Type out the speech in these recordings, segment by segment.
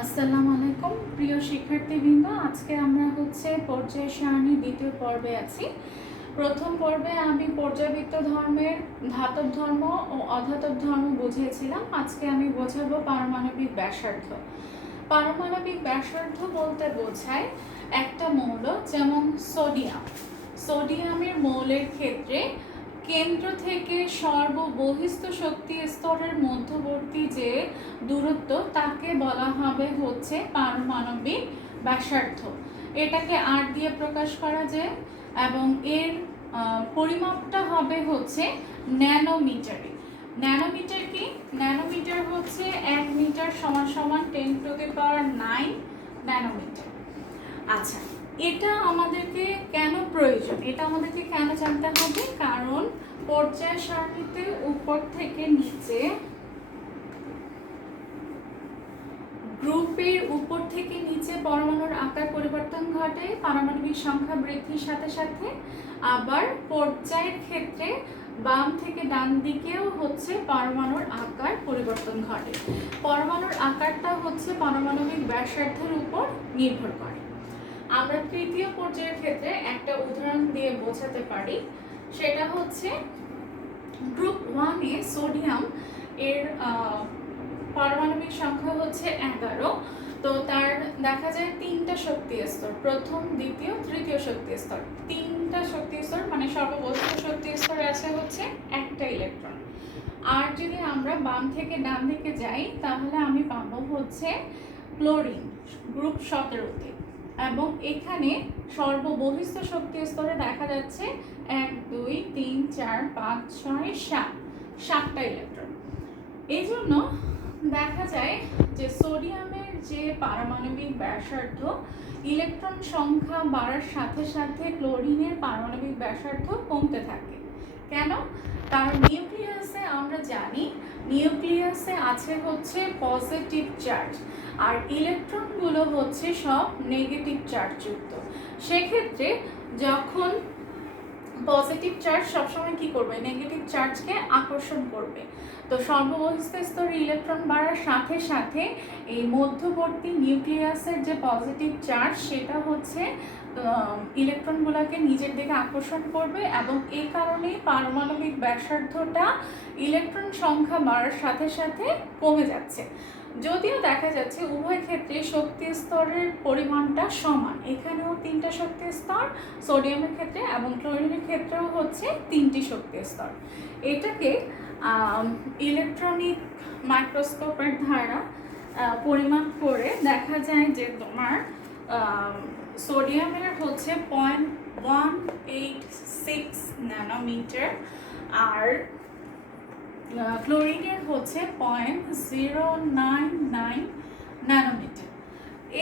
আসসালামু আলাইকুম প্রিয় শিক্ষার্থীবৃন্দ, আজকে আমরা পর্যায় সারণী দ্বিতীয় পর্বে আছি। প্রথম পর্বে আমি পর্যায়বৃত্ত ধর্মের ধাতব ধর্ম ও অধাতব ধর্ম বুঝিয়েছিলাম। আজকে আমি বোঝাবো পারমাণবিক ব্যাসার্ধ। পারমাণবিক ব্যাসার্ধ বলতে বোঝায় একটা মৌল, যেমন সোডিয়াম। সোডিয়ামের মৌলের ক্ষেত্রে কেন্দ্র থেকে সর্ববহিস্থ শক্তি স্তরের মধ্যবর্তী যে দূরত্ব তাকে বলা হবে পারমাণবিক ব্যাসার্ধ। এটাকে আর দিয়ে প্রকাশ করা যায় এবং এর পরিমাপটা হবে ন্যানোমিটারে। ন্যানোমিটার কি? ন্যানোমিটার 1 মিটার সমান সমান 10⁹ ন্যানোমিটার। আচ্ছা, এটা আমাদেরকে কেন প্রয়োজন, এটা আমাদেরকে কেন জানতে হবে? কারণ পর্যায় সারণীতে উপর থেকে নিচে গ্রুপের উপর থেকে নিচে পরমাণুর আকার পরিবর্তন ঘটে পারমাণবিক সংখ্যা বৃদ্ধির সাথে সাথে। আবার পর্যায়ের ক্ষেত্রে বাম থেকে ডান দিকেও পরমাণুর আকার পরিবর্তন ঘটে। পরমাণুর আকারটা পারমাণবিক ব্যাসার্ধের উপর নির্ভর করে। আমরা তৃতীয় পর্যায়ের ক্ষেত্রে একটা উদাহরণ দিয়ে বোঝাতে পারি। সেটা গ্রুপ 1-এ সোডিয়াম এর পারমাণবিক সংখ্যা 11। তো তার দেখা যায় 3টা শক্তি স্তর, প্রথম, দ্বিতীয়, তৃতীয় শক্তি স্তর। 3টা শক্তি স্তর মানে সর্ববহিস্থ শক্তি স্তরে আছে একটা ইলেকট্রন। আর যদি আমরা বাম থেকে ডান দিকে যাই তাহলে আমি পাবো ক্লোরিন গ্রুপ 17-তে, এবং এখানে সর্ববহিস্থ শক্তি স্তরে দেখা যাচ্ছে 1 2 3 4 5 6 7টা ইলেকট্রন। এই জন্য দেখা যায় যে সোডিয়ামের যে পারমাণবিক ব্যাসার্ধ, ইলেকট্রন সংখ্যা বাড়ার সাথে সাথে ক্লোরিনের পারমাণবিক ব্যাসার্ধ কমতে থাকে। কেন? কারণ নিউক্লিয়াসে আমরা জানি নিউক্লিয়াসে আছে পজিটিভ চার্জ, আর ইলেকট্রনগুলো সব নেগেটিভ চার্জ যুক্ত। সেক্ষেত্রে যখন পজিটিভ চার্জ সবসময় কি করবে? নেগেটিভ চার্জকে আকর্ষণ করবে। তো সর্ববহিস্থ স্তরে ইলেকট্রন বাড়ার সাথে সাথে এই মধ্যবর্তী নিউক্লিয়াসের যে পজিটিভ চার্জ সেটা ইলেকট্রনগুলোকে নিজের দিকে আকর্ষণ করবে, এবং এই কারণেই পারমাণবিক ব্যাসার্ধটা ইলেকট্রন সংখ্যা বাড়ার সাথে সাথে কমে যাচ্ছে। যদিও দেখা যাচ্ছে উভয় ক্ষেত্রে শক্তি স্তরের পরিমাণটা সমান। এখানেও 3টা শক্তি স্তর সোডিয়ামের ক্ষেত্রে, এবং ক্লোরিনের ক্ষেত্রেও 3টি শক্তি স্তর। এটাকে ইলেকট্রনিক মাইক্রোস্কোপের দ্বারা পরিমাপ করে দেখা যায় যে তোমার সোডিয়ামের 0.186 ন্যানোমিটার, আর ক্লোরিনের 0.099 ন্যানোমিটার।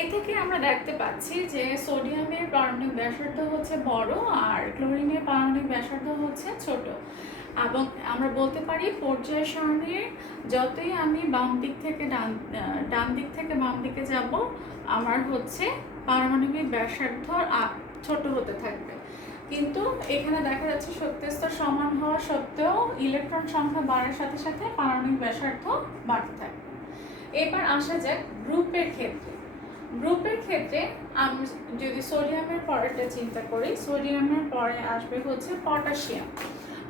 এ থেকে আমরা দেখতে পাচ্ছি যে সোডিয়ামের পারমাণবিক ব্যাসার্ধ বড় আর ক্লোরিনের পারমাণবিক ব্যাসার্ধ ছোট। এবং আমরা বলতে পারি পর্যায় সারণীর যতই আমি বাম দিক থেকে ডান দিক থেকে বাম দিকে যাব, আমার পারমাণবিক ব্যাসার্ধ ছোট হতে থাকবে। কিন্তু এখানে দেখা যাচ্ছে শক্তি স্তর সমান হওয়া সত্ত্বেও ইলেকট্রন সংখ্যা বাড়ার সাথে সাথে পারমাণবিক ব্যাসার্ধ বাড়তে থাকবে। এবার আসা যাক গ্রুপের ক্ষেত্রে। গ্রুপের ক্ষেত্রে আমি যদি সোডিয়ামের পরেরটা চিন্তা করি, সোডিয়ামের পরে আসবে পটাশিয়াম।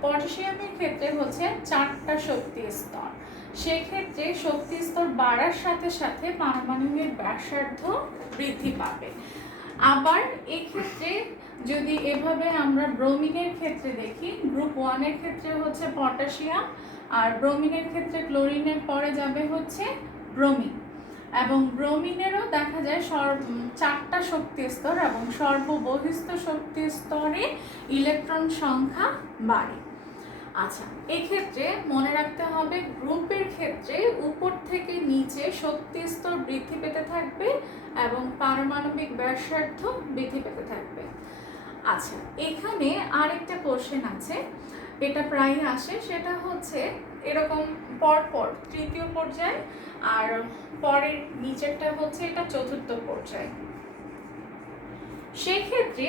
পটাশিয়ামের ক্ষেত্রে 4টা শক্তি স্তর। সেক্ষেত্রে শক্তি স্তর বাড়ার সাথে সাথে পারমাণবিক ব্যাসার্ধ বৃদ্ধি পাবে। আবার এক্ষেত্রে যদি এভাবে আমরা ব্রোমিনের ক্ষেত্রে দেখি, গ্রুপ 1-এর ক্ষেত্রে পটাশিয়াম, আর ব্রোমিনের ক্ষেত্রে ক্লোরিনের পরে যাবে ব্রোমিন, এবং ব্রোমিনেরও দেখা যায় 4টা শক্তি স্তর, এবং সর্ববহিস্থ শক্তি স্তরে ইলেকট্রন সংখ্যা বাড়ে। আচ্ছা, এক্ষেত্রে মনে রাখতে হবে গ্রুপের ক্ষেত্রে উপর থেকে নিচে শক্তি স্তর বৃদ্ধি পেতে থাকবে এবং পারমাণবিক ব্যাসার্ধ বৃদ্ধি পেতে থাকবে। আচ্ছা, এখানে আরেকটা কোশ্চেন আছে, এটা প্রায়ই আসে, সেটা এরকম পরপর তৃতীয় পর্যায় আর পরের নিচেরটা এটা চতুর্থ পর্যায়। সেক্ষেত্রে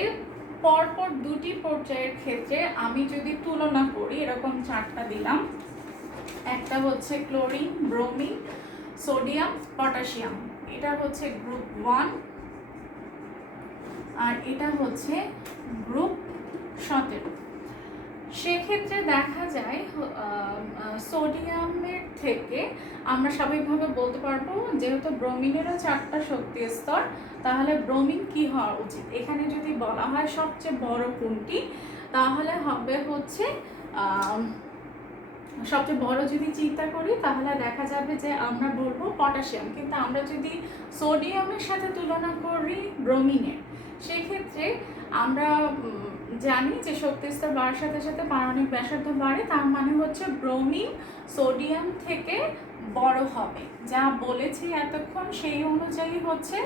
পরপর দুটি পর্যায়ের ক্ষেত্রে আমি যদি তুলনা করি, এরকম 4টা দিলাম, একটা ক্লোরিন, ব্রোমিন, সোডিয়াম পটাশিয়াম, এটা হচ্ছে গ্রুপ 1 আর এটা হচ্ছে গ্রুপ 17। সেক্ষেত্রে দেখা যায় সোডিয়ামের থেকে আমরা স্বাভাবিকভাবে বলতে পারবো যেহেতু ব্রোমিনেরও 4টা শক্তি স্তর, তাহলে ব্রোমিন কি হওয়া উচিত। এখানে যদি বলা হয় সবচেয়ে বড় কোনটি, তাহলে হবে হচ্ছে সবচেয়ে বড় যদি চিন্তা করি তাহলে দেখা যাবে যে আমরা বলবো পটাশিয়াম। কিন্তু আমরা যদি সোডিয়ামের সাথে তুলনা করি ব্রোমিনের, সেক্ষেত্রে আমরা জানি যে শক্তি স্তর বাড়ার সাথে সাথে পারমাণবিক ব্যাসার্ধ বাড়ে, তার মানে হচ্ছে ব্রোমিন সোডিয়াম থেকে বড় হবে। যা বলেছি এতক্ষণ সেই অনুযায়ী হচ্ছে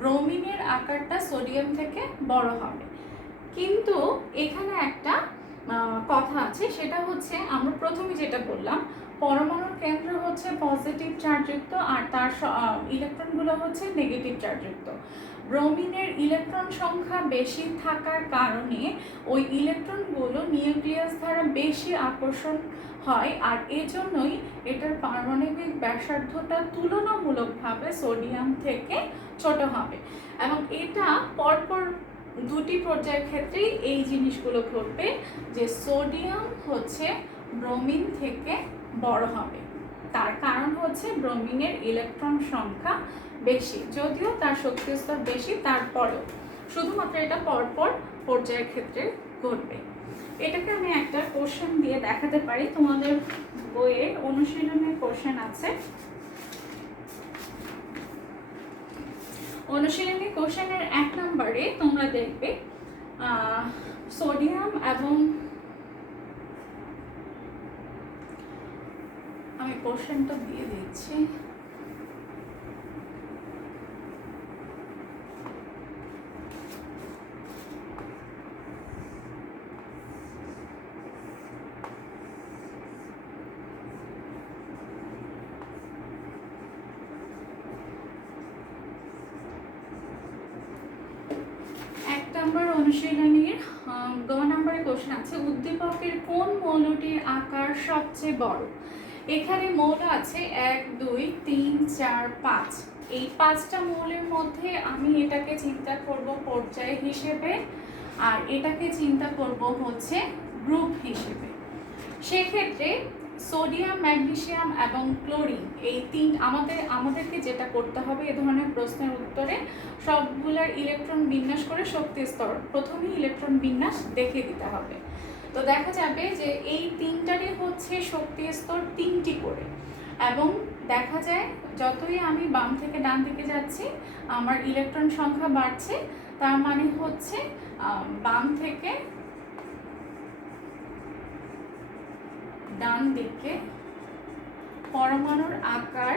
ব্রোমিনের আকারটা সোডিয়াম থেকে বড় হবে। কিন্তু এখানে একটা কথা আছে, সেটা হচ্ছে আমরা প্রথমে যেটা বললাম পরমাণুর কেন্দ্র হচ্ছে পজিটিভ চার্জযুক্ত আর তার ইলেকট্রনগুলো হচ্ছে নেগেটিভ চার্জযুক্ত। ব্রোমিনের ইলেকট্রন সংখ্যা বেশি থাকার কারণে ওই ইলেকট্রনগুলো নিউক্লিয়াস দ্বারা বেশি আকর্ষণ হয়, আর এজন্যই এটার পারমাণবিক ব্যাসার্ধটা তুলনামূলকভাবে সোডিয়াম থেকে ছোট হবে। এবং এটা পরপর দুটি পর্যায়ের ক্ষেত্রেই এই জিনিসগুলো ঘটবে যে সোডিয়াম হচ্ছে ব্রোমিন থেকে বড় হবে। তার কারণ হচ্ছে ব্রোমিনের ইলেকট্রন সংখ্যা বেশি, যদিও তার শক্তি স্তর বেশি, তারপরেও শুধুমাত্র এটা পরপর পর্যায়ের ক্ষেত্রে ঘটবে। এটাকে আমি একটা কোশ্চেন দিয়ে দেখাতে পারি। তোমাদের বইয়ে অনুশীলনের কোশ্চেন আছে। অনুশীলনী কোশ্চেনের 1 নম্বরে তোমরা দেখবে সোডিয়াম এবং আমি কোশ্চেনটা দিয়ে দিচ্ছি। অনুশীলনীর 2 নম্বরের কোশ্চেন আছে, উদ্দীপকের কোন মৌলটির আকার সবচেয়ে বড়। এখানে মৌল আছে 1 2 3 4 5। এই 5টা মৌলের মধ্যে আমি এটাকে চিন্তা করব পর্যায় হিসেবে আর এটাকে চিন্তা করব হচ্ছে গ্রুপ হিসেবে। সেক্ষেত্রে সোডিয়াম, ম্যাগনেসিয়াম এবং ক্লোরিন এই আমাদেরকে যেটা করতে হবে এ ধরনের প্রশ্নের উত্তরে সবগুলার ইলেকট্রন বিন্যাস করে শক্তি স্তর প্রথমেই ইলেকট্রন বিন্যাস দেখে দিতে হবে। তো দেখা যাবে যে এই তিনটারই হচ্ছে শক্তি স্তর 3টি করে, এবং দেখা যায় যতই আমি বাম থেকে ডান দিকে যাচ্ছি আমার ইলেকট্রন সংখ্যা বাড়ছে। তার মানে হচ্ছে বাম থেকে ডান দিকে পরমাণুর আকার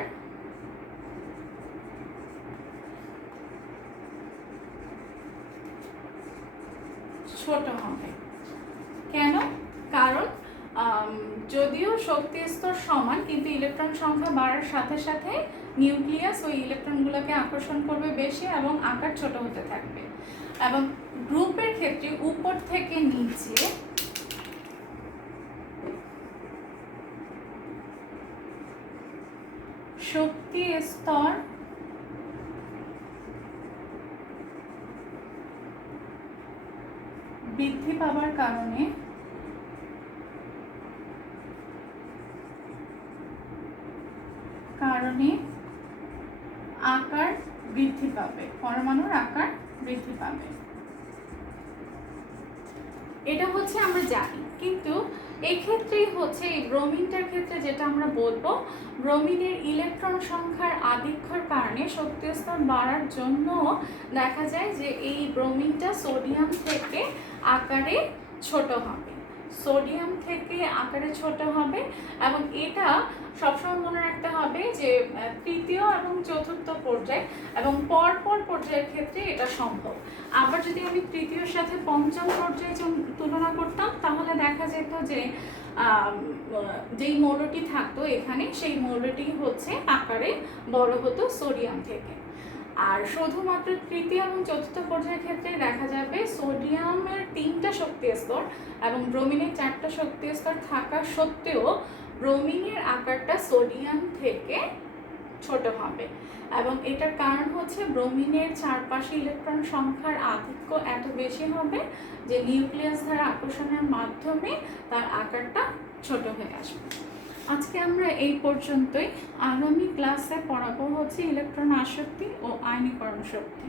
ছোট হবে। কেন? কারণ যদিও শক্তি স্তর সমান কিন্তু ইলেকট্রন সংখ্যা বাড়ার সাথে সাথে নিউক্লিয়াস ওই ইলেকট্রনগুলোকে আকর্ষণ করবে বেশি এবং আকার ছোট হতে থাকবে। এবং গ্রুপের ক্ষেত্রে উপর থেকে নিচে শক্তি স্তর বৃদ্ধি পাওয়ার কারণে আকার বৃদ্ধি পাবে, পরমাণুর আকার বৃদ্ধি পাবে। এটা হচ্ছে আমরা জানি, কিন্তু এক্ষেত্রেই হচ্ছে এই ব্রোমিনটার ক্ষেত্রে যেটা আমরা বলবো, ব্রোমিনের ইলেকট্রন সংখ্যার আধিক্যের কারণে শক্তি স্তর বাড়ার জন্য দেখা যায় যে এই ব্রোমিনটা সোডিয়াম থেকে আকারে ছোট হবে, সোডিয়াম থেকে আকারে ছোট হবে। এবং এটা সবসময় মনে রাখতে হবে যে তৃতীয় এবং চতুর্থ পর্যায় এবং পরপর পর্যায়ের ক্ষেত্রে এটা সম্ভব। আবার যদি আমি তৃতীয়র সাথে পঞ্চম পর্যায়ে তুলনা করতাম তাহলে দেখা যেত যে যেই মৌলটি থাকতো এখানে সেই মৌলটি হচ্ছে আকারে বড় হতো সোডিয়াম থেকে। আর শুধুমাত্র তৃতীয় এবং চতুর্থ পর্যায়ের ক্ষেত্রে দেখা যাবে সোডিয়ামের 3টা শক্তি স্তর এবং ব্রোমিনের 4টা শক্তি স্তর থাকা সত্ত্বেও ব্রোমিনের আকারটা সোডিয়াম থেকে ছোট হবে। এবং এটার কারণ হচ্ছে ব্রোমিনের চারপাশে ইলেকট্রন সংখ্যার আধিক্য এত বেশি হবে যে নিউক্লিয়াস দ্বারা আকর্ষণের মাধ্যমে তার আকারটা ছোট হয়ে আসবে। আজকে আমরা এই পর্যন্তই। আগামী ক্লাসে পড়াবো হচ্ছে ইলেকট্রন আসক্তি ও আয়নীকরণ শক্তি।